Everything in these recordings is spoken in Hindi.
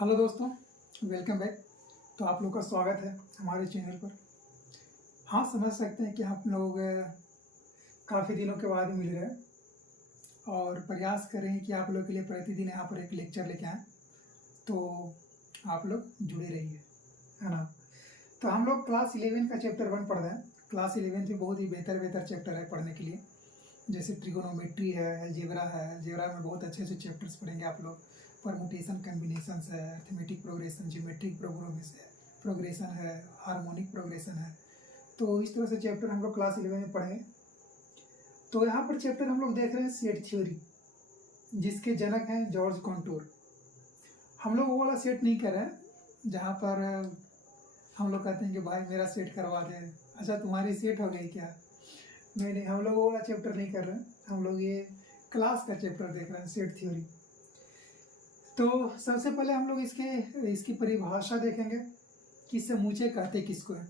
हेलो दोस्तों, वेलकम बैक। तो आप लोग का स्वागत है हमारे चैनल पर। हाँ, समझ सकते हैं कि आप लोग काफ़ी दिनों के बाद मिल रहे हैं और प्रयास करें कि आप लोग के लिए प्रतिदिन यहाँ पर एक लेक्चर लेके आएँ, तो आप लोग जुड़े रहिए, है ना। तो हम लोग क्लास 11 का चैप्टर 1 पढ़ रहे हैं। क्लास 11 भी बहुत ही बेहतर चैप्टर है पढ़ने के लिए। जैसे ट्रिगोनोमेट्री है, अलजेब्रा है। अलजेब्रा में बहुत अच्छे अच्छे चैप्टर्स पढ़ेंगे आप लोग। परमुटेशन, कम्बिनेशंस है, अरिथमेटिक प्रोग्रेशन, ज्योमेट्रिक प्रोग्रेशन है, हार्मोनिक प्रोग्रेशन है। तो इस तरह से चैप्टर हम लोग क्लास 11 में पढ़ेंगे। तो यहाँ पर चैप्टर हम लोग देख रहे हैं सेट थ्योरी, जिसके जनक हैं जॉर्ज कॉन्टूर। हम लोग वो वाला सेट नहीं कर रहे हैं जहाँ पर हम लोग कहते हैं कि भाई मेरा सेट करवा दे, अच्छा तुम्हारी सेट हो गई क्या। नहीं, हम लोग वो वाला चैप्टर नहीं कर रहे हैं। हम लोग ये क्लास का चैप्टर देख रहे हैं, सेट थ्योरी। तो सबसे पहले हम लोग इसकी परिभाषा देखेंगे कि समूचे कहते किसको है।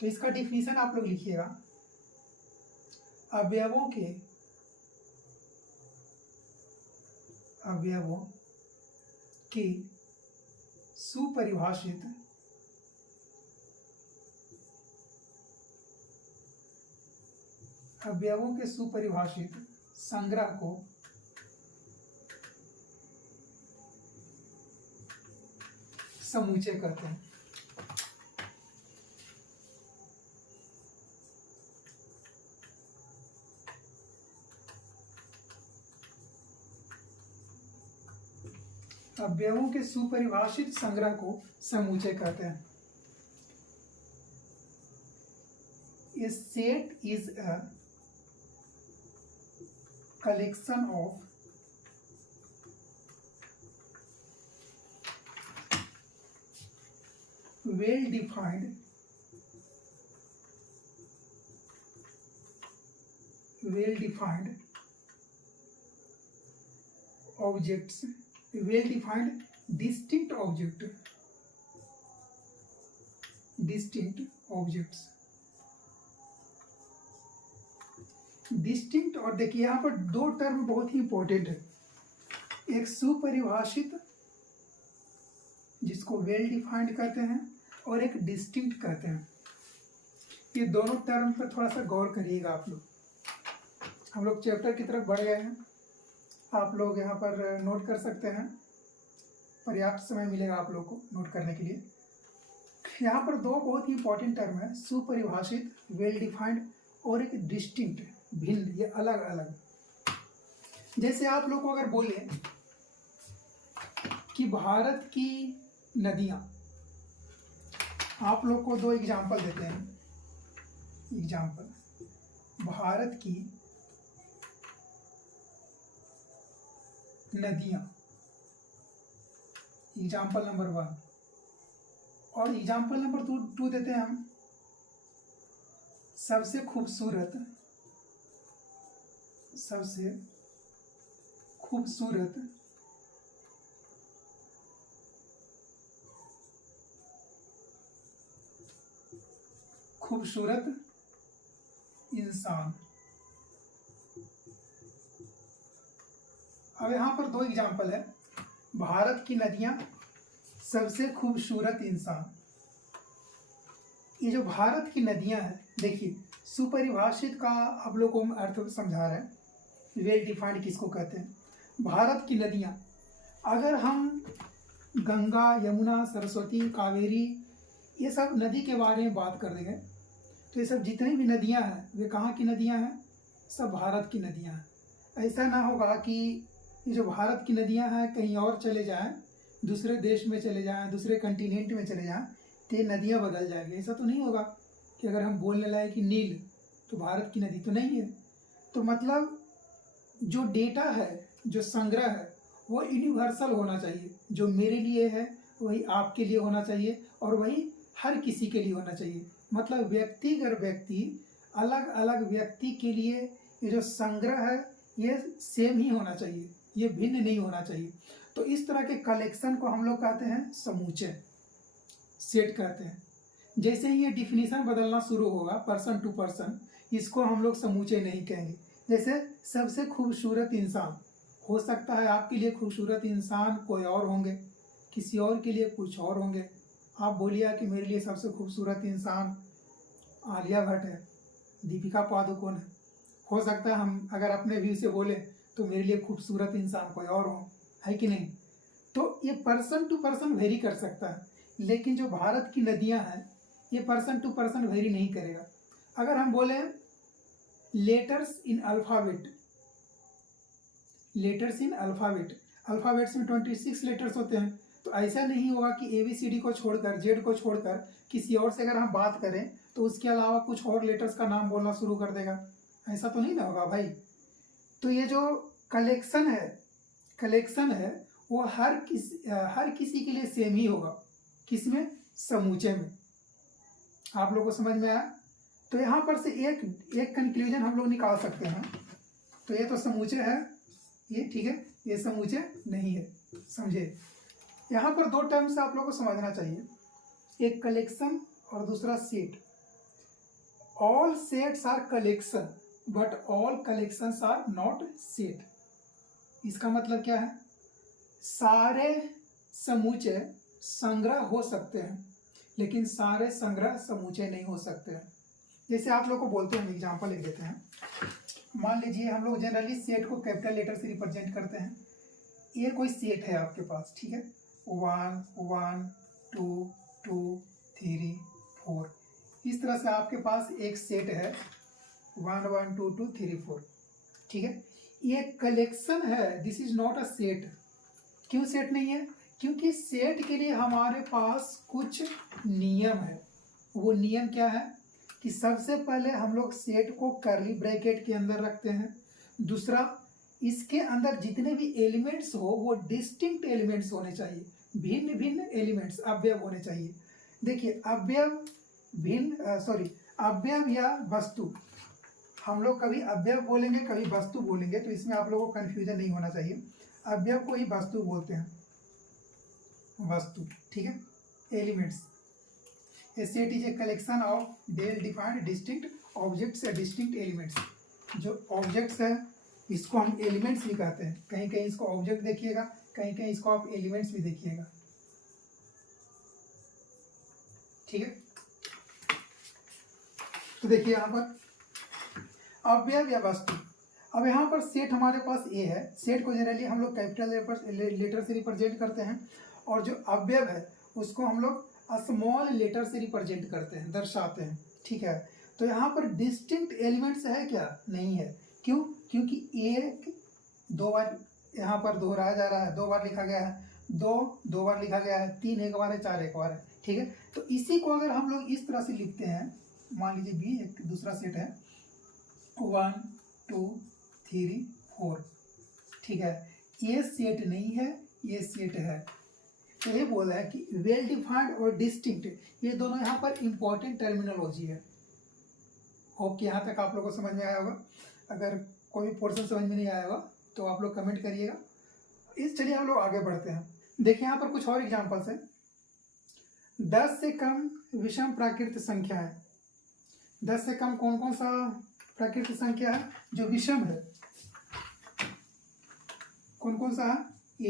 तो इसका डिफिनीशन आप लोग लिखिएगा। अवयवों के सुपरिभाषित संग्रह को समूचे कहते हैं। अवयवों के सुपरिभाषित संग्रह को समूचे कहते हैं। A set is a collection of well-defined objects, well-defined distinct objects। Distinct, और देखिए यहाँ पर दो टर्म बहुत ही इंपॉर्टेंट है। एक सुपरिभाषित, जिसको वेल डिफाइंड कहते हैं, और एक डिस्टिंक्ट कहते हैं। ये दोनों टर्म पर थोड़ा सा गौर करिएगा आप लोग। हम लोग चैप्टर की तरफ बढ़ गए हैं, आप लोग यहाँ पर नोट कर सकते हैं। पर्याप्त समय मिलेगा आप लोग को नोट करने के लिए। यहाँ पर दो बहुत ही इंपॉर्टेंट टर्म है, सुपरिभाषित, वेल डिफाइंड, और एक डिस्टिंक्ट, भिन्न, ये अलग अलग। जैसे आप लोग को अगर बोले कि भारत की नदियां, आप लोग को दो एग्जाम्पल देते हैं। एग्जाम्पल, भारत की नदियां, एग्जाम्पल नंबर 1, और एग्जाम्पल नंबर 2 देते हैं हम, सबसे खूबसूरत इंसान। अब यहाँ पर दो एग्जाम्पल है, भारत की नदियां, सबसे खूबसूरत इंसान। ये जो भारत की नदियां हैं, देखिए सुपरिभाषित का आप लोग को हम अर्थ समझा रहे हैं। वेल डिफाइंड किसको कहते हैं? भारत की नदियां, अगर हम गंगा, यमुना, सरस्वती, कावेरी, ये सब नदी के बारे में बात कर देंगे, तो ये सब जितनी भी नदियां हैं, वे कहाँ की नदियां हैं? सब भारत की नदियां हैं। ऐसा ना होगा कि ये जो भारत की नदियां हैं कहीं और चले जाएं, दूसरे देश में चले जाएं, दूसरे कंटिनेंट में चले जाएं, तो ये नदियाँ बदल जाएंगी। ऐसा तो नहीं होगा कि अगर हम बोलने लगे कि नील, तो भारत की नदी तो नहीं है। तो मतलब जो डेटा है, जो संग्रह है, वो यूनिवर्सल होना चाहिए। जो मेरे लिए है वही आपके लिए होना चाहिए, और वही हर किसी के लिए होना चाहिए। मतलब व्यक्तिगत व्यक्ति, अलग अलग व्यक्ति के लिए ये जो संग्रह है ये सेम ही होना चाहिए, ये भिन्न नहीं होना चाहिए। तो इस तरह के कलेक्शन को हम लोग कहते हैं समूचे, सेट कहते हैं। जैसे ही ये डिफिनीशन बदलना शुरू होगा पर्सन टू पर्सन, इसको हम लोग समूचे नहीं कहेंगे। जैसे सबसे खूबसूरत इंसान। हो सकता है आपके लिए खूबसूरत इंसान कोई और होंगे, किसी और के लिए कुछ और होंगे। आप बोलिए कि मेरे लिए सबसे खूबसूरत इंसान आलिया भट्ट है, दीपिका पादुकोण है। हो सकता है हम अगर अपने व्यू से बोले तो मेरे लिए खूबसूरत इंसान कोई और हो, है कि नहीं। तो ये पर्सन टू पर्सन वेरी कर सकता है, लेकिन जो भारत की नदियां हैं ये पर्सन टू पर्सन वेरी नहीं करेगा। अगर हम बोले letters in alphabet, letters in alphabet, alphabets में 26 लेटर्स होते हैं, तो ऐसा नहीं होगा कि ABCD को छोड़कर, जेड को छोड़कर किसी और से अगर हम बात करें तो उसके अलावा कुछ और लेटर्स का नाम बोलना शुरू कर देगा। ऐसा तो नहीं ना होगा भाई। तो ये जो कलेक्शन है वो हर किसी के लिए सेम ही होगा। किसमें? समूचे में। आप लोगों को समझ में आया? तो यहाँ पर से एक कंक्लूजन हम लोग निकाल सकते हैं। तो ये तो समूचे है, ये ठीक है, ये समूचे नहीं है। समझे? यहाँ पर दो टर्म्स आप लोगों को समझना चाहिए, एक कलेक्शन और दूसरा set. All sets are collection but all collections are not set. इसका मतलब क्या है? सारे समूचे संग्रह हो सकते हैं लेकिन सारे संग्रह समूचे नहीं हो सकते हैं। जैसे आप लोग को बोलते हैं, हम एग्जांपल ले लेते हैं। मान लीजिए हम लोग जनरली सेट को कैपिटल लेटर से रिप्रेजेंट करते हैं। ये कोई सेट है आपके पास, ठीक है, 1 1 2 2 3 4, इस तरह से आपके पास एक सेट है 1 1 2 2 3 4, ठीक है। ये कलेक्शन है, this is not a set. क्यों सेट नहीं है? क्योंकि सेट के लिए हमारे पास कुछ नियम है। वो नियम क्या है कि सबसे पहले हम लोग सेट को कर्ली ब्रैकेट के अंदर रखते हैं। दूसरा, इसके अंदर जितने भी एलिमेंट्स हो वो डिस्टिंक्ट एलिमेंट्स होने चाहिए, भिन्न भिन्न एलिमेंट्स, अवयव होने चाहिए। देखिए अवयव अवयव या वस्तु, हम लोग कभी अवयव बोलेंगे कभी वस्तु बोलेंगे, तो इसमें आप लोगों को कंफ्यूजन नहीं होना चाहिए। अवयव को ही वस्तु बोलते हैं, वस्तु, ठीक है, elements. A set is a collection of well defined distinct objects या distinct elements। जो ऑब्जेक्ट्स है इसको हम एलिमेंट्स भी कहते हैं। कहीं कहीं इसको ऑब्जेक्ट देखिएगा, कहीं कहीं इसको आप एलिमेंट्स भी देखिएगा, ठीक है। तो देखिए यहाँ पर अवयव या वस्तु। अब यहाँ पर सेट हमारे पास ए है। सेट को जनरली हम लोग कैपिटल लेटर से रिप्रेजेंट करते हैं, और जो अवयव है उसको हम लोग स्मॉल लेटर से रिप्रेजेंट करते हैं, दर्शाते हैं, ठीक है। तो यहाँ पर डिस्टिंक्ट एलिमेंट्स है क्या? नहीं है। क्यों? क्योंकि एक दो बार यहाँ पर दोहराया जा रहा है, 2 बार लिखा गया है, 2 बार लिखा गया है, 3 एक बार है, 4 एक बार है, ठीक है। तो इसी को अगर हम लोग इस तरह से लिखते हैं, मान लीजिए बी एक दूसरा सेट है 1 2 3 4, ठीक है, ये सेट नहीं है, ये सेट है। तो ये बोला है कि वेल डिफाइंड और डिस्टिंक्ट, ये दोनों यहाँ पर इंपॉर्टेंट टर्मिनोलॉजी है। होप कि यहाँ तक आप लोगों को समझ में आया होगा। अगर कोई पोर्शन समझ में नहीं आया होगा तो आप लोग कमेंट करिएगा। चलिए हम लोग आगे बढ़ते हैं। देखिए यहाँ पर कुछ और एग्जांपल्स हैं। 10 से कम विषम प्राकृत संख्या है। 10 से कम कौन कौन सा प्राकृत संख्या है जो विषम है? कौन कौन सा है?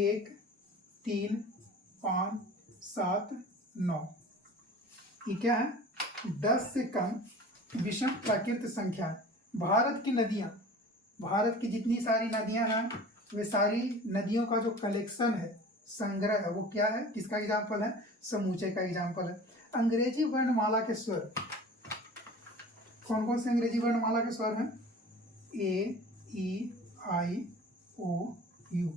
1 3 5 7 9। ये क्या है? 10 से कम विषम प्राकृत संख्या है। भारत की नदियाँ, भारत की जितनी सारी नदियाँ हैं वे सारी नदियों का जो कलेक्शन है, संग्रह है, वो क्या है? किसका एग्जाम्पल है? समूचे का एग्जाम्पल है। अंग्रेजी वर्णमाला के स्वर कौन कौन से अंग्रेजी वर्णमाला के स्वर हैं? ए ई आई ओ यू।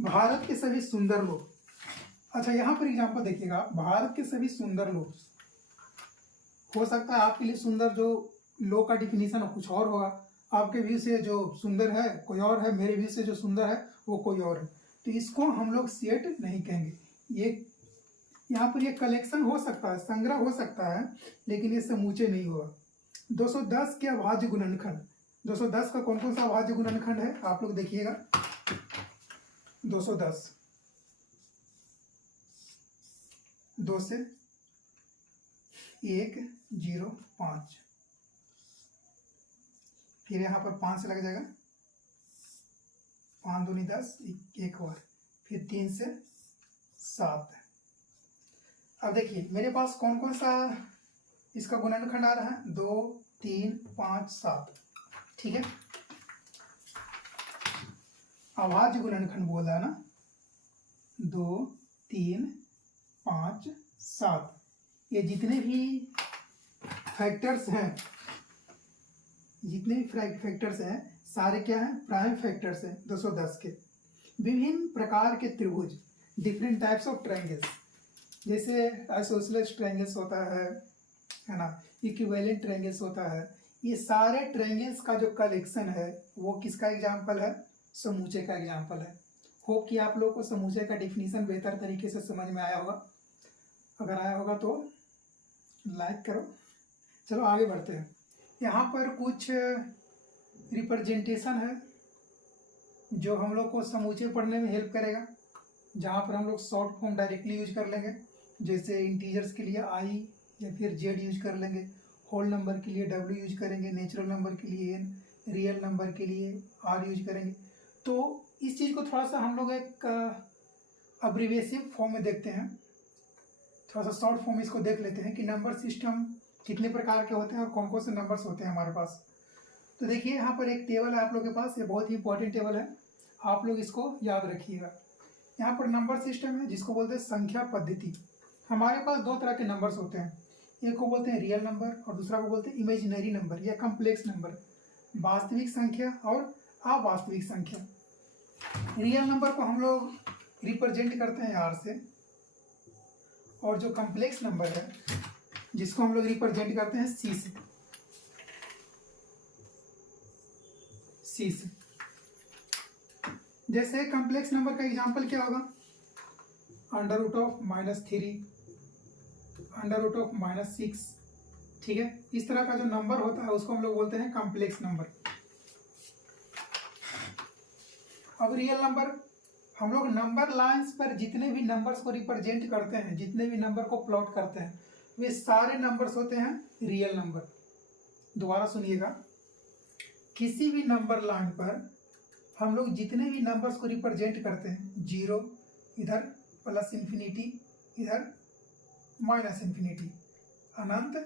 भारत के सभी सुंदर लोग, अच्छा यहाँ पर एग्जाम्पल देखिएगा, भारत के सभी सुंदर लोग। हो सकता है आपके लिए सुंदर जो लो का डिफिनीशन कुछ और होगा, आपके व्यू से जो सुंदर है कोई और है, मेरे व्यू से जो सुंदर है वो कोई और है। तो इसको हम लोग सेट नहीं कहेंगे। ये यहाँ पर ये कलेक्शन हो सकता है, संग्रह हो सकता है, लेकिन ये समूचे नहीं होगा। 210 के अभाज्य गुणनखंड, 210 का कौन कौन सा अभाज्य गुणनखंड है आप लोग देखिएगा। 210 2 से 1 0 5, फिर यहाँ पर 5 से लग जाएगा, 5 दूनी 10, एक और, फिर 3 से 7। अब देखिए मेरे पास कौन कौन सा इसका गुणनखंड आ रहा है, 2 3 5 7, ठीक है। अभाज्य गुणनखंड बोला है ना, 2 3 5 7, ये जितने भी फैक्टर्स हैं, जितने भी फैक्टर्स हैं सारे क्या हैं, प्राइम फैक्टर्स हैं 210 के। विभिन्न प्रकार के त्रिभुज, डिफरेंट टाइप्स ऑफ ट्रायंगल्स, जैसे आइसोसेलेस ट्रायंगल्स होता है ना, इक्विवेलेंट ट्रायंगल्स होता है, ये सारे ट्रायंगल्स का जो कलेक्शन है वो किसका एग्जाम्पल है, समूचे का एग्जाम्पल है। होप कि आप लोगों को समूचे का डिफिनीशन बेहतर तरीके से समझ में आया होगा। अगर आया होगा तो लाइक करो। चलो आगे बढ़ते हैं। यहाँ पर कुछ रिप्रेजेंटेशन है जो हम लोग को समूचे पढ़ने में हेल्प करेगा, जहाँ पर हम लोग शॉर्ट फॉर्म डायरेक्टली यूज कर लेंगे, जैसे इंटीजर्स के लिए आई या फिर जेड यूज कर लेंगे, होल नंबर के लिए डब्ल्यू यूज करेंगे, नेचुरल नंबर के लिए एन, रियल नंबर के लिए आर यूज करेंगे। तो इस चीज़ को थोड़ा सा हम लोग एक अब्रिविएटिव फॉर्म में देखते हैं, थोड़ा सा शॉर्ट फॉर्म इसको देख लेते हैं कि नंबर सिस्टम कितने प्रकार के होते हैं और कौन कौन से नंबर्स होते हैं हमारे पास। तो देखिए यहाँ पर एक टेबल है आप लोग के पास, ये बहुत ही इंपॉर्टेंट टेबल है, आप लोग इसको याद रखिएगा। यहाँ पर नंबर सिस्टम है जिसको बोलते हैं संख्या पद्धति। हमारे पास 2 तरह के नंबर्स होते हैं, एक को बोलते हैं रियल नंबर और दूसरा को बोलते हैं इमेजिनरी नंबर या कम्प्लेक्स नंबर, वास्तविक संख्या और अवास्तविक संख्या। रियल नंबर को हम लोग रिप्रेजेंट करते हैं आर से, और जो कम्प्लेक्स नंबर है जिसको हम लोग रिप्रेजेंट करते हैं सी से। जैसे कम्प्लेक्स नंबर का एग्जांपल क्या होगा, √−3, √−6, ठीक है। इस तरह का जो नंबर होता है उसको हम लोग बोलते हैं कम्प्लेक्स नंबर। अब रियल नंबर, हम लोग नंबर लाइंस पर जितने भी नंबर्स को रिप्रेजेंट करते हैं, जितने भी नंबर को प्लॉट करते हैं, वे सारे नंबर्स होते हैं रियल नंबर। दोबारा सुनिएगा, किसी भी नंबर लाइन पर हम लोग जितने भी नंबर्स को रिप्रेजेंट करते हैं, 0 इधर, +∞ इधर, -∞, अनंत,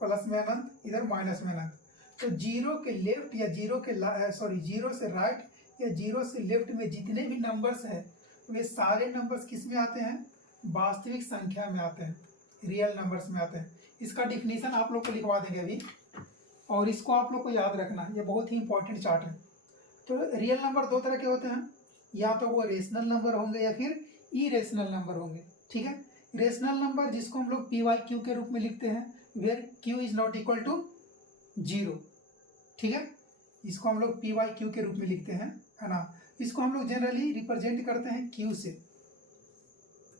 प्लस में अनंत, इधर माइनस में अनंत, तो 0 के लेफ्ट या 0 से राइट या 0 से लेफ्ट में जितने भी नंबर्स हैं वे सारे नंबर्स किस में आते हैं, वास्तविक संख्या में आते हैं, रियल नंबर्स में आते हैं। इसका डिफिनीशन आप लोग को लिखवा देंगे अभी, और इसको आप लोग को याद रखना, ये बहुत ही इंपॉर्टेंट चार्ट है। तो रियल नंबर 2 तरह के होते हैं, या तो वो रेशनल नंबर होंगे या फिर इरेशनल नंबर होंगे, ठीक है। रेशनल नंबर जिसको हम लोग PYQ के रूप में लिखते हैं, where Q is not equal to 0, ठीक है, इसको हम लोग PYQ के रूप में लिखते हैं, है ना। इसको हम लोग जनरली रिप्रेजेंट करते हैं Q से,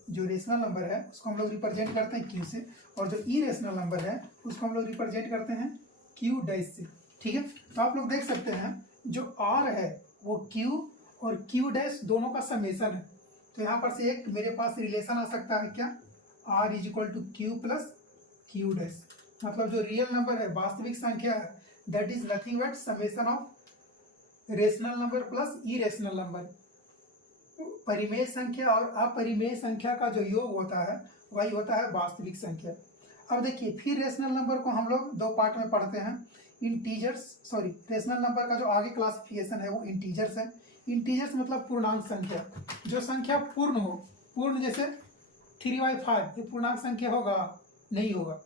जो रेशनल नंबर है उसको हम लोग रिप्रेजेंट करते हैं Q से, और जो इरेशनल नंबर है उसको हम लोग रिप्रेजेंट करते हैं Q' से, ठीक है। तो आप लोग देख सकते हैं जो R है वो Q और Q' दोनों का समेशन है। तो यहाँ पर से एक मेरे पास रिलेशन आ सकता है क्या, R is equal to Q plus Q', मतलब जो रियल नंबर है, वास्तविक संख्या है, that is nothing but summation of rational number plus irrational number. परिमेय संख्या और अपरिमेय संख्या का जो योग होता है वही होता है वास्तविक संख्या। अब देखिए, फिर रेशनल नंबर को हम लोग 2 पार्ट में पढ़ते हैं, रेशनल नंबर का जो आगे क्लासिफिकेशन है वो इंटीजर्स है। इंटीजर्स मतलब पूर्णांक संख्या, जो संख्या पूर्ण हो, पूर्ण जैसे 3/5, ये पूर्णांक संख्या होगा, नहीं होगा।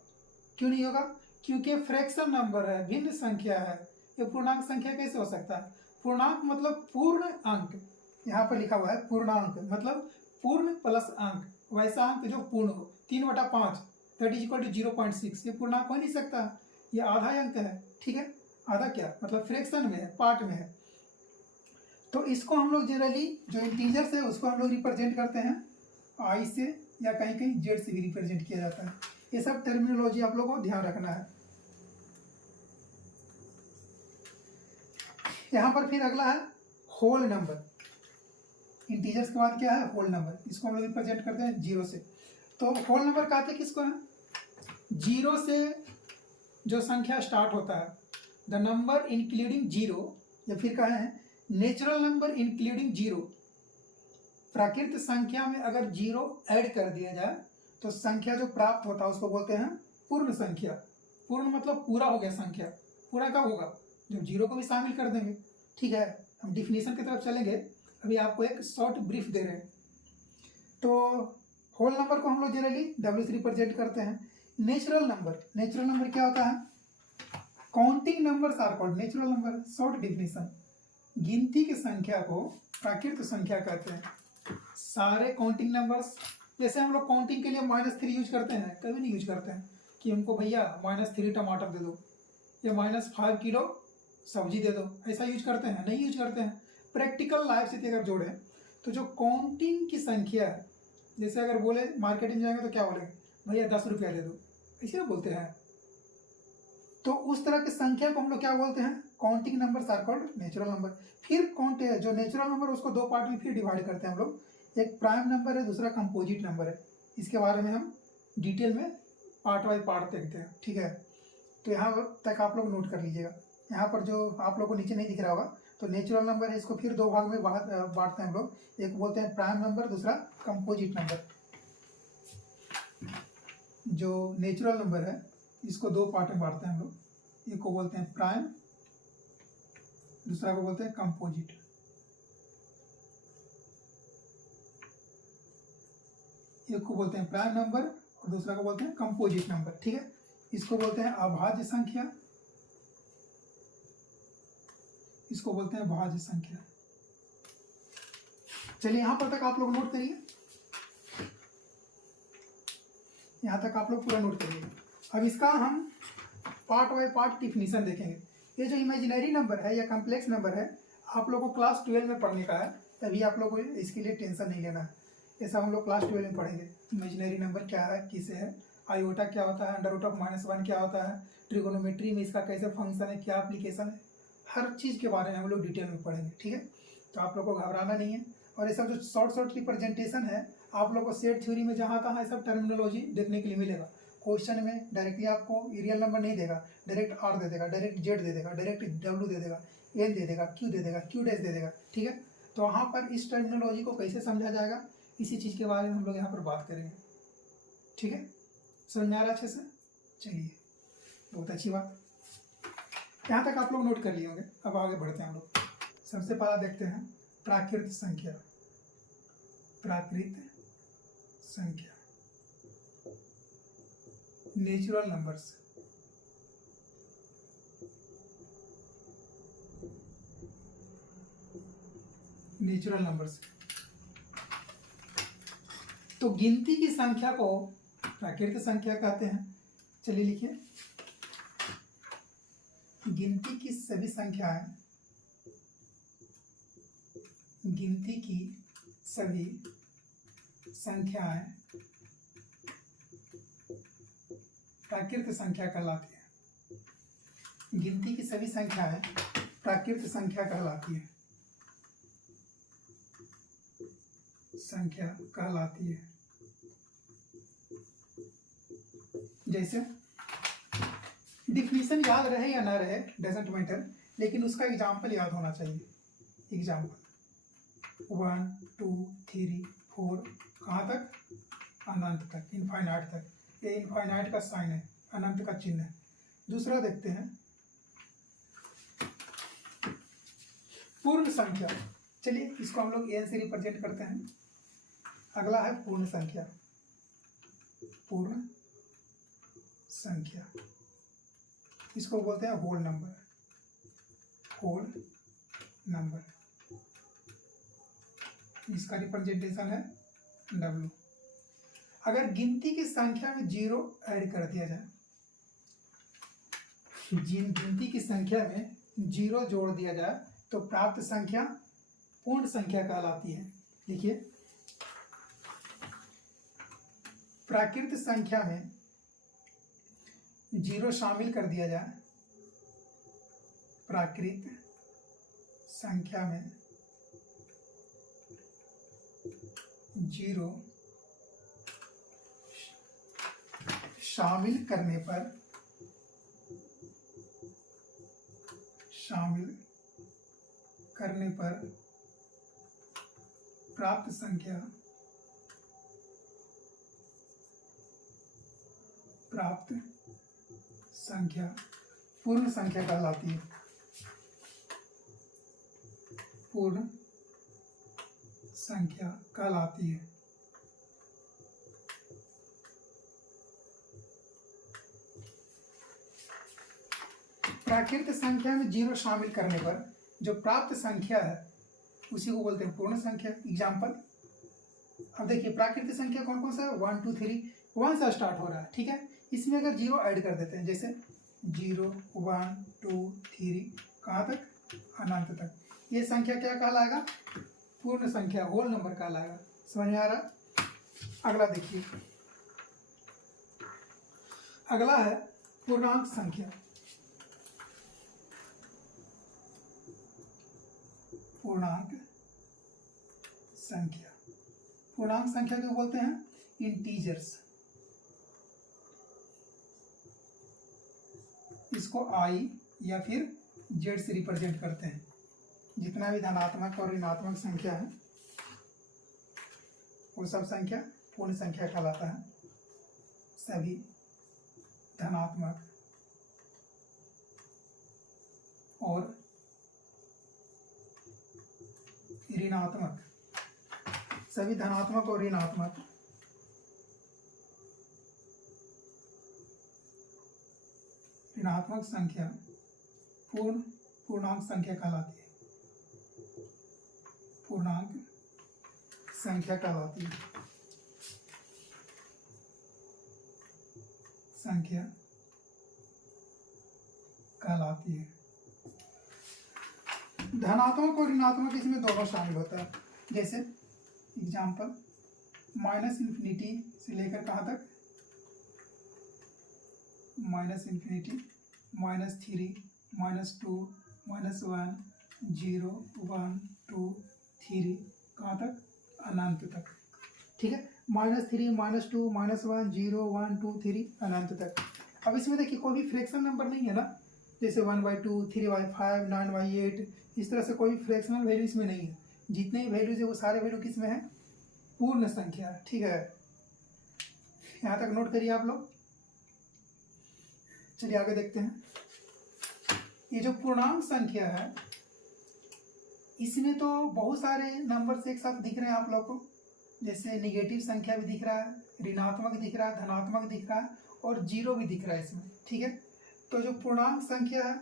क्यों नहीं होगा, क्योंकि फ्रैक्शन नंबर है, भिन्न संख्या है, ये पूर्णांक संख्या कैसे हो सकता है। पूर्णांक मतलब पूर्ण अंक, यहाँ पर लिखा हुआ है पूर्णांक मतलब पूर्ण प्लस अंक, वैसा अंक जो पूर्ण हो। 3/5 दैट इज इक्वल टू 0.6, ये पूर्णांक हो नहीं सकता, ये आधा अंक है, ठीक है। आधा क्या मतलब फ्रैक्शन में है, पार्ट में है। तो इसको हम लोग जनरली जो इंटीजर्स है उसको हम लोग रिप्रेजेंट करते हैं I से, या कहीं कहीं Z से भी रिप्रेजेंट किया जाता है। ये सब टर्मिनोलॉजी आप लोगों को ध्यान रखना है। यहाँ पर फिर अगला है होल नंबर। इंटीजर्स के बाद क्या है, होल नंबर, इसको हम लोग रिप्रेजेंट करते हैं 0 से। तो होल नंबर कहते हैं किसको है, 0 से जो संख्या स्टार्ट होता है द नंबर इंक्लूडिंग जीरो, या फिर कहा है नेचुरल नंबर इंक्लूडिंग जीरो, प्राकृत संख्या में अगर जीरो ऐड कर दिया जाए तो संख्या जो प्राप्त होता है उसको बोलते हैं पूर्ण संख्या। पूर्ण मतलब पूरा हो गया संख्या। पूरा कब होगा? जब जीरो को भी शामिल कर देंगे। ठीक है, हम डिफिनीशन की तरफ चलेंगे, अभी आपको एक शॉर्ट ब्रीफ दे रहे हैं। तो होल नंबर को हम लोग जनरली W से रिप्रेजेंट करते हैं। नेचुरल नंबर क्या होता है? Counting numbers are called natural number. Short definition, गिनती की संख्या को प्राकृत संख्या कहते हैं। सारे काउंटिंग नंबर्स, जैसे हम लोग काउंटिंग के लिए -3 यूज करते हैं, कभी नहीं यूज करते हैं कि हमको भैया -3 टमाटर दे दो या -5 किलो सब्जी दे दो, ऐसा यूज करते हैं? नहीं यूज करते हैं। प्रैक्टिकल लाइफ से अगर जोड़े तो जो काउंटिंग की संख्या है, जैसे अगर बोले मार्केट में जाएंगे तो क्या बोलेंगे? भैया 10 रुपया दे दो, इसे बोलते हैं। तो उस तरह की संख्या को हम लोग क्या बोलते हैं? Counting numbers are called natural number. फिर काउंट जो नेचुरल नंबर उसको दो पार्ट में फिर डिवाइड करते हैं हम लोग। एक प्राइम नंबर है, दूसरा कंपोजिट नंबर है। इसके बारे में हम डिटेल में पार्ट बाय पार्ट देखते हैं। ठीक है, तो यहाँ तक आप लोग नोट कर लीजिएगा। यहाँ पर जो आप लोग को नीचे नहीं दिख रहा होगा, तो नेचुरल नंबर है, इसको फिर दो भाग में बांटते हैं हम लोग। एक बोलते हैं प्राइम नंबर, दूसरा कंपोजिट नंबर। जो नेचुरल नंबर है इसको दो पार्ट में बांटते हैं हम लोग। एक को बोलते हैं प्राइम, दूसरा को बोलते हैं कंपोजिट। एक को बोलते हैं प्राइम नंबर और दूसरा को बोलते हैं कंपोजिट नंबर। ठीक है, इसको बोलते हैं अभाज्य संख्या, इसको बोलते हैं भाज्य संख्या। चलिए यहां पर तक आप लोग नोट करिए, यहां तक आप लोग पूरा नोट करिए। अब इसका हम पार्ट बाय पार्ट डिफिनीशन देखेंगे। ये जो इमेजिनरी नंबर है या कॉम्प्लेक्स नंबर है, आप लोग को क्लास 12 में पढ़ने का है, तभी आप लोग को इसके लिए टेंशन नहीं लेना है। ये सब हम लोग क्लास 12 में पढ़ेंगे। इमेजिनरी नंबर क्या है, किसे है, आयोटा क्या होता है, √(-1) क्या होता है, ट्रिगोनोमेट्री में इसका कैसे फंक्शन है, क्या एप्लीकेशन है, हर चीज़ के बारे में हम लोग डिटेल में पढ़ेंगे। ठीक है, तो आप लोग को घबराना नहीं है। और ये सब जो शॉर्ट रिप्रेजेंटेशन है, आप लोग को सेट थ्योरी में जहाँ तहाँ सब टर्मिनोलॉजी देखने के लिए मिलेगा। क्वेश्चन में डायरेक्टली आपको रियल नंबर नहीं देगा, डायरेक्ट R दे देगा, डायरेक्ट Z दे देगा, डायरेक्ट W दे देगा, N दे देगा, Q दे देगा, Q डैश दे देगा। ठीक है, तो वहाँ पर इस टर्मिनोलॉजी को कैसे समझा जाएगा, इसी चीज़ के बारे में हम लोग यहाँ पर बात करेंगे। ठीक है, समझ में आ रहा अच्छे से? चलिए, बहुत अच्छी बात, यहाँ तक आप लोग नोट कर लिए होंगे। अब आगे बढ़ते हैं हम लोग। सबसे पहला देखते हैं प्राकृत संख्या। प्राकृत संख्या, नेचुरल नंबर्स। नेचुरल नंबर्स, तो गिनती की संख्या को प्राकृत संख्या कहते हैं। चलिए लिखिए, गिनती की सभी संख्याएं, गिनती की सभी संख्याएं प्राकृत संख्या कहलाती है। गिनती की सभी संख्याएं प्राकृत संख्या कहलाती है, संख्या कहलाती है। जैसे डिफिनीशन याद रहे या ना रहे डजंट मैटर, लेकिन उसका एग्जाम्पल याद होना चाहिए। एग्जाम्पल 1 2 3 4, कहाँ तक? अनंत तक, इनफाइनाइट तक। ये इनफाइनाइट का साइन है, अनंत का चिन्ह है। दूसरा देखते हैं पूर्ण संख्या। चलिए इसको हम लोग N से रिप्रेजेंट करते हैं। अगला है पूर्ण संख्या। पूर्ण संख्या, इसको बोलते हैं होल नंबर। होल नंबर, इसका रिप्रेजेंटेशन है W। अगर गिनती की संख्या में 0 ऐड कर दिया जाए, गिनती की संख्या में 0 जोड़ दिया जाए तो प्राप्त संख्या पूर्ण संख्या कहलाती है। देखिए, प्राकृत संख्या में 0 शामिल कर दिया जाए, प्राकृत संख्या में 0 शामिल करने पर शामिल करने पर प्राप्त संख्या पूर्ण संख्या कहलाती है। पूर्ण संख्या कहलाती है। प्राकृत संख्या में 0 शामिल करने पर जो प्राप्त संख्या है उसी को बोलते हैं पूर्ण संख्या। एग्जाम्पल, अब देखिए प्राकृतिक संख्या कौन कौन सा है, 1 2 3 1 से स्टार्ट हो रहा है, ठीक है। इसमें अगर 0 ऐड कर देते हैं, जैसे 0 1 2 3 कहाँ तक, अनंत तक, ये संख्या क्या कहलाएगा, पूर्ण संख्या, होल नंबर कहलाएगा। समझ में आ रहा। अगला देखिए, अगला है पूर्णांक संख्या। पूर्णांक संख्या, पूर्णांक संख्या को बोलते हैं इंटीजर्स। इसको आई या फिर जेड से रिप्रेजेंट करते हैं। जितना भी धनात्मक और ऋणात्मक संख्या है वो सब संख्या पूर्ण संख्या कहलाता है। सभी धनात्मक और ऋणात्मक, सभी धनात्मक और ऋणात्मक संख्या पूर्णांक संख्या कहलाती है। पूर्णांक संख्या कहलाती है। संख्या कहलाती है। धनात्मक और ऋणात्मक इसमें दोनों शामिल होता है। जैसे एग्जाम्पल, -∞ से लेकर कहाँ तक, -∞, -3 -2 -1 0 1 2 3 कहाँ तक, अनंत तक, ठीक है। -3 -2 -1 0 1 2 3 अनंत तक। अब इसमें देखिए कोई भी फ्रैक्शन नंबर नहीं है ना, जैसे 1/2 3/5 9/8, इस तरह से कोई फ्रैक्शनल वैल्यू इसमें नहीं है। जितने ही वैल्यूज है वो सारे वैल्यू किस में है, पूर्ण संख्या, ठीक है। यहाँ तक नोट करिए आप लोग। चलिए आगे देखते हैं। ये जो पूर्णांक संख्या है इसमें तो बहुत सारे नंबर्स एक साथ दिख रहे हैं आप लोग को। जैसे निगेटिव संख्या भी दिख रहा है, ऋणात्मक दिख रहा है, धनात्मक दिख रहा है और 0 भी दिख रहा है इसमें, ठीक है। तो जो पूर्णांक संख्या है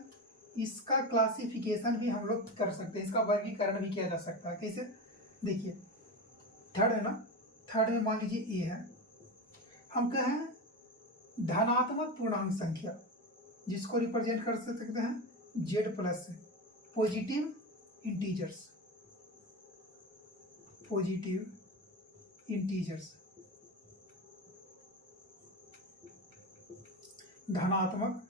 इसका क्लासिफिकेशन भी हम लोग कर सकते हैं, इसका वर्गीकरण भी किया जा सकता है। कैसे, देखिए थर्ड है ना, थर्ड में मान लीजिए ए है, हम कहें धनात्मक पूर्णांक संख्या, जिसको रिप्रेजेंट कर सकते हैं जेड प्लस से, पॉजिटिव इंटीजर्स, पॉजिटिव इंटीजर्स। धनात्मक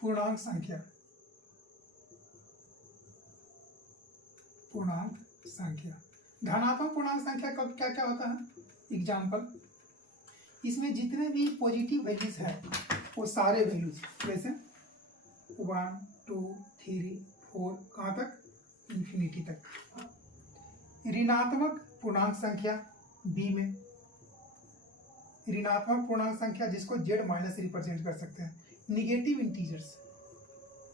पूर्णांक संख्या, पूर्णांक संख्या, धनात्मक पूर्णांक संख्या कब क्या क्या होता है। एग्जाम्पल, इसमें जितने भी पॉजिटिव वैल्यूज है वो सारे वैल्यूज, जैसे 1 2 3 4 कहाँ तक, इन्फिनिटी तक। ऋणात्मक पूर्णांक संख्या बी में, ऋणात्मक पूर्णांक संख्या जिसको जेड माइनस रिप्रेजेंट कर सकते हैं। निगेटिव इंटीजर्स,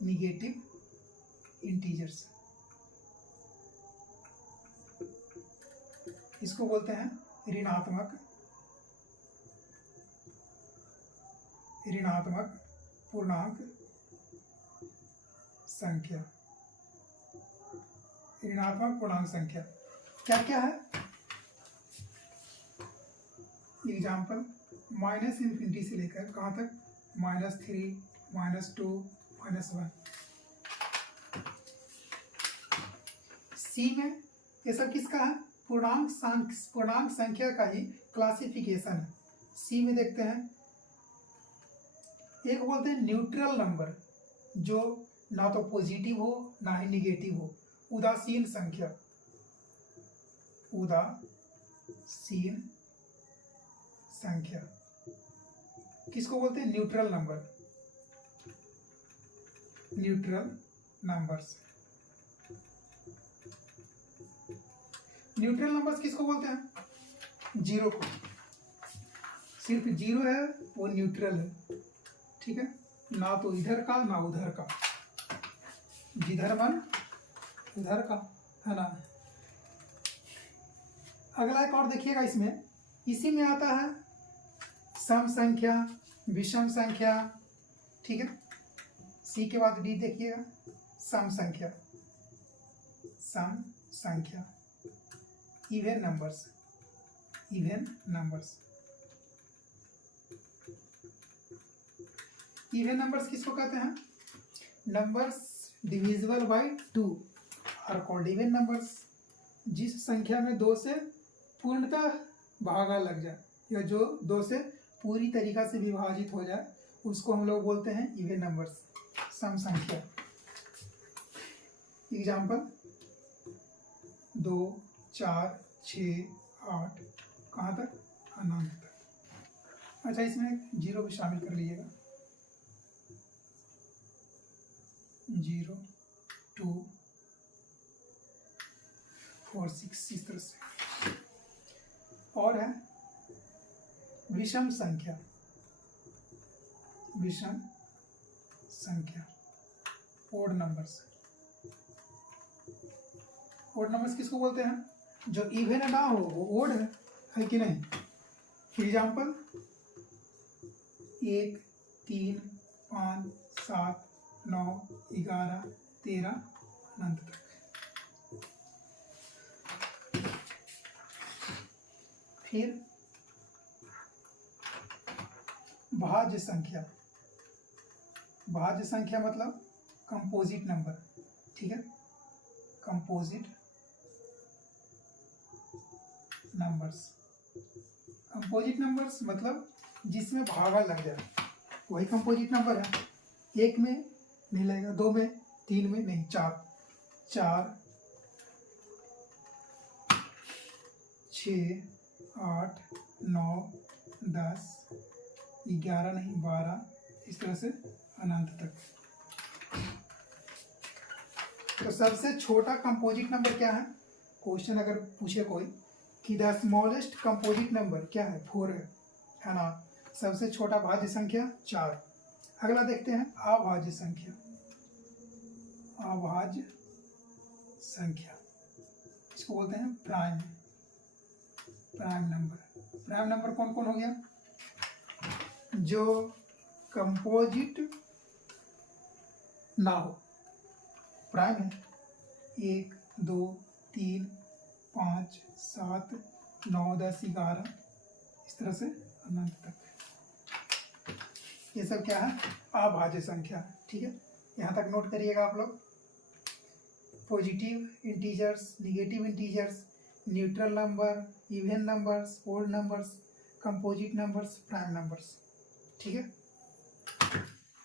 निगेटिव इंटीजर्स इसको बोलते हैं ऋणात्मक, ऋणात्मक पूर्णांक संख्या। ऋणात्मक पूर्णांक संख्या क्या क्या है, एग्जाम्पल, -∞ से लेकर कहाँ तक, -3 -2 -1। सी में ये सब किसका है, पूर्णांक संख्या का ही क्लासिफिकेशन है। सी में देखते हैं, एक बोलते हैं न्यूट्रल नंबर, जो ना तो पॉजिटिव हो ना ही निगेटिव हो, उदासीन संख्या, उदासीन संख्या। किसको बोलते हैं? Neutral number. Neutral numbers. Neutral numbers किसको बोलते हैं? जीरो को। सिर्फ जीरो है वो न्यूट्रल है, ठीक है, ना तो इधर का ना उधर का, जिधर मन उधर का, है ना। अगला एक और देखिएगा, इसमें इसी में आता है सम संख्या, विषम संख्या, ठीक है। सी के बाद डी देखिएगा, सम संख्या, सम संख्या, even numbers, even numbers. Even numbers किसको कहते हैं? Numbers divisible by 2 are called even numbers. जिस संख्या में 2 से पूर्णतः भागा लग जाए या जो 2 से पूरी तरीका से विभाजित हो जाए उसको हम लोग बोलते हैं इवन नंबर्स, सम संख्या। एग्जाम्पल 2, 4, 6, 8, कहाँ तक? अनंत तक। अच्छा, इसमें जीरो भी शामिल कर लीजिएगा, 0, 2, 4, 6, इस तरह से। और है विषम संख्या, विषम संख्या, ओड नंबर्स। ओड नंबर्स किसको बोलते हैं? जो इवन ना हो वो ओड है कि नहीं? एग्जाम्पल 1, 3, 5, 7, 9, 11, 13, अनंत तक। फिर भाज्य संख्या। भाज्य संख्या मतलब कंपोजिट नंबर, ठीक है, कंपोजिट नंबर्स। कंपोजिट नंबर्स मतलब जिसमें भागा लग जाए वही कंपोजिट नंबर है। 1 में नहीं लगेगा, 2 में, 3 में नहीं, 4, 6, 8, 9, 10, 11 नहीं, 12, इस तरह से अनंत तक। तो सबसे छोटा कंपोजिट नंबर क्या है? क्वेश्चन अगर पूछे कोई कि द स्मॉलेस्ट कंपोजिट नंबर क्या है? 4 है ना। सबसे छोटा भाज्य संख्या 4। अगला देखते हैं अभाज्य संख्या। अभाज्य संख्या इसको बोलते हैं prime, prime number. Prime number कौन कौन हो गया? जो कंपोजिट ना हो, प्राइम है। 1, 2, 3, 5, 7, 9, 10, 11, इस तरह से अनंत तक। ये सब क्या है? अभाज्य संख्या, ठीक है। यहाँ तक नोट करिएगा आप लोग। Positive integers, negative integers, neutral number, even numbers, odd numbers, composite numbers, prime numbers, ठीक है।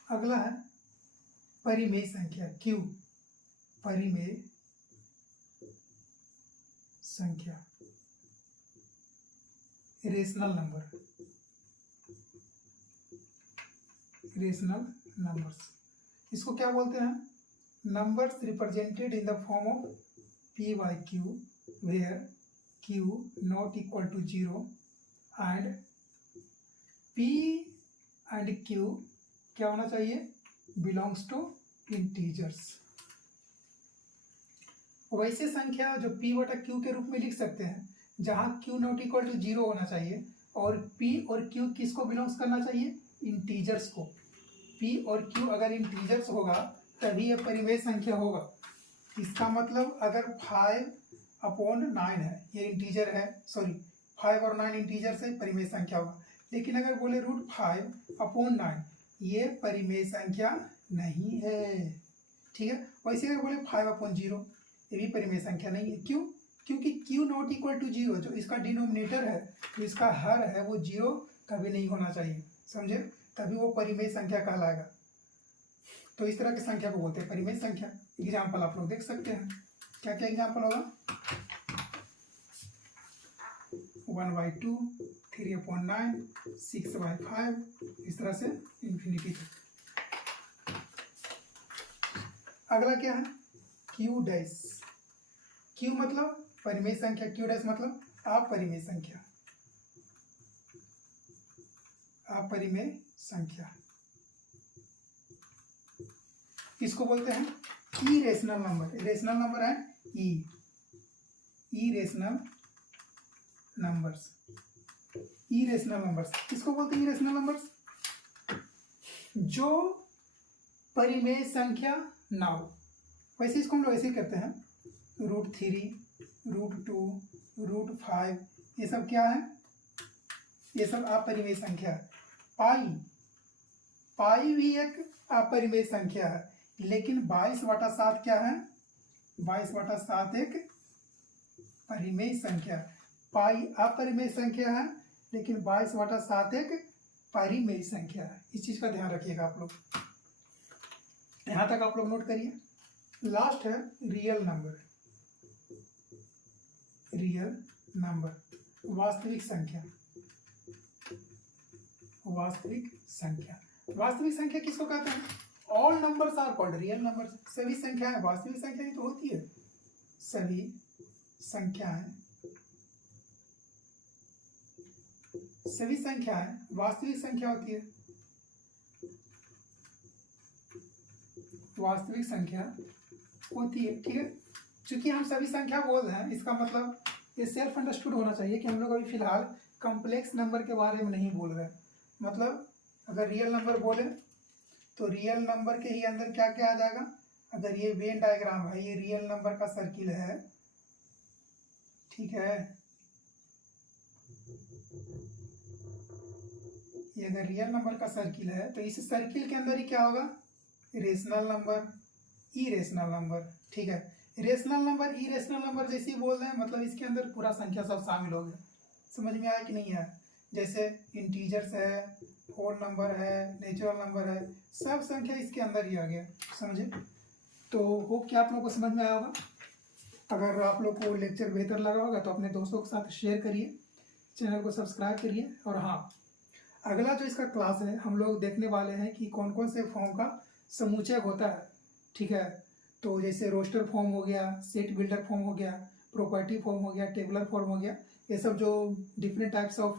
अगला है परिमेय संख्या, क्यू। परिमेय संख्या, रेशनल नंबर, रेशनल नंबर्स। इसको क्या बोलते हैं? Numbers represented in the form of p by q where q not equal to 0 and p and q क्या होना चाहिए? Belongs to integers. वैसे संख्या जो p बटा q के रूप में लिख सकते हैं जहां q नॉट इक्वल टू 0 होना चाहिए और p और q किसको बिलोंग्स करना चाहिए? इंटीजर्स को। p और q अगर इंटीजर्स होगा तभी ये परिमेय संख्या होगा। इसका मतलब अगर 5/9 है, ये इंटीजर है, सॉरी 5 और 9 इंटीजर से परिमेय संख्या होगा। लेकिन अगर बोले √5/9 ये परिमेय संख्या नहीं है, ठीक है। वैसे अगर बोले 5/0 ये भी परिमेय संख्या नहीं है। क्यों? क्योंकि q नॉट इक्वल टू 0 जो इसका डिनोमिनेटर है, तो इसका हर है वो 0 कभी नहीं होना चाहिए, समझे? तभी वो परिमेय संख्या कहलाएगा। तो इस तरह की संख्या को बोलते हैं परिमेय संख्या। एग्जाम्पल आप लोग देख सकते हैं। क्या क्या एग्जाम्पल होगा? 1/2, 3/9, 6/5, इस तरह से इन्फिनिटी तक। अगला क्या है? Q dash. क्यू मतलब परिमेय संख्या, क्यू डैश मतलब अपरिमेय संख्या, अपरिमेय संख्या। इसको बोलते हैं इरेशनल नंबर। इरेशनल नंबर है इरेशनल नंबर्स। इरेशनल नंबर्स किसको बोलते हैं? इरेशनल नंबर्स जो परिमेय संख्या ना हो। वैसे इसको हम लोग ऐसे ही करते हैं, √3, √2, √5, ये सब क्या है? ये सब अपरिमेय संख्या है। पाई भी एक अपरिमेय संख्या है, लेकिन 22/7 क्या है? 22/7 एक परिमेय संख्या। पाई अपरिमेय संख्या है, लेकिन 22/7 एक परिमेय संख्या है। इस चीज का ध्यान रखिएगा आप लोग। यहां तक आप लोग नोट करिए। लास्ट है रियल नंबर। रियल नंबर वास्तविक संख्या। वास्तविक संख्या, वास्तविक संख्या किसको कहते हैं? All numbers are called real numbers. सभी संख्याएं वास्तविक संख्या ही तो होती है। सभी संख्याएं वास्तविक संख्या होती है। वास्तविक संख्या होती है, ठीक है। चूंकि हम सभी संख्या बोल रहे हैं, इसका मतलब ये सेल्फ अंडरस्टूड होना चाहिए कि हम लोग अभी फिलहाल कॉम्प्लेक्स नंबर के बारे में नहीं बोल रहे हैं। मतलब अगर रियल नंबर बोले तो रियल नंबर के ही अंदर क्या क्या आ जाएगा? अगर ये वेन डायग्राम है, ये रियल नंबर का सर्किल है, ठीक है। ये अगर रियल नंबर का सर्किल है तो इस सर्किल के अंदर ही क्या होगा? रेशनल नंबर, इरेशनल नंबर, ठीक है। रेशनल नंबर, इरेशनल नंबर जैसे ही बोल रहे हैं, मतलब इसके अंदर पूरा संख्या सब शामिल हो गया। समझ में आया कि नहीं है? जैसे इंटीजर्स है, होल नंबर है, नेचुरल नंबर है, सब संख्या इसके अंदर ही आ गया। समझे? तो होप कि आप लोगों को समझ में आया होगा। अगर आप लोग को लेक्चर बेहतर लगा होगा तो अपने दोस्तों के साथ शेयर करिए, चैनल को सब्सक्राइब करिए। और हाँ, अगला जो इसका क्लास है, हम लोग देखने वाले हैं कि कौन कौन से फॉर्म का समुच्चय होता है, ठीक है। तो जैसे रोस्टर फॉर्म हो गया, सेट बिल्डर फॉर्म हो गया, प्रॉपर्टी फॉर्म हो गया, टेबलर फॉर्म हो गया, ये सब जो डिफरेंट टाइप्स ऑफ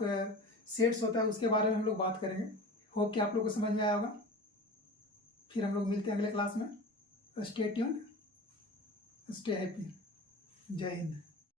सेट्स होता है उसके बारे में हम लोग बात करेंगे। होप कि आप लोग को समझ में आया होगा। फिर हम लोग मिलते हैं अगले क्लास में। Stay tuned, stay happy. जय हिंद।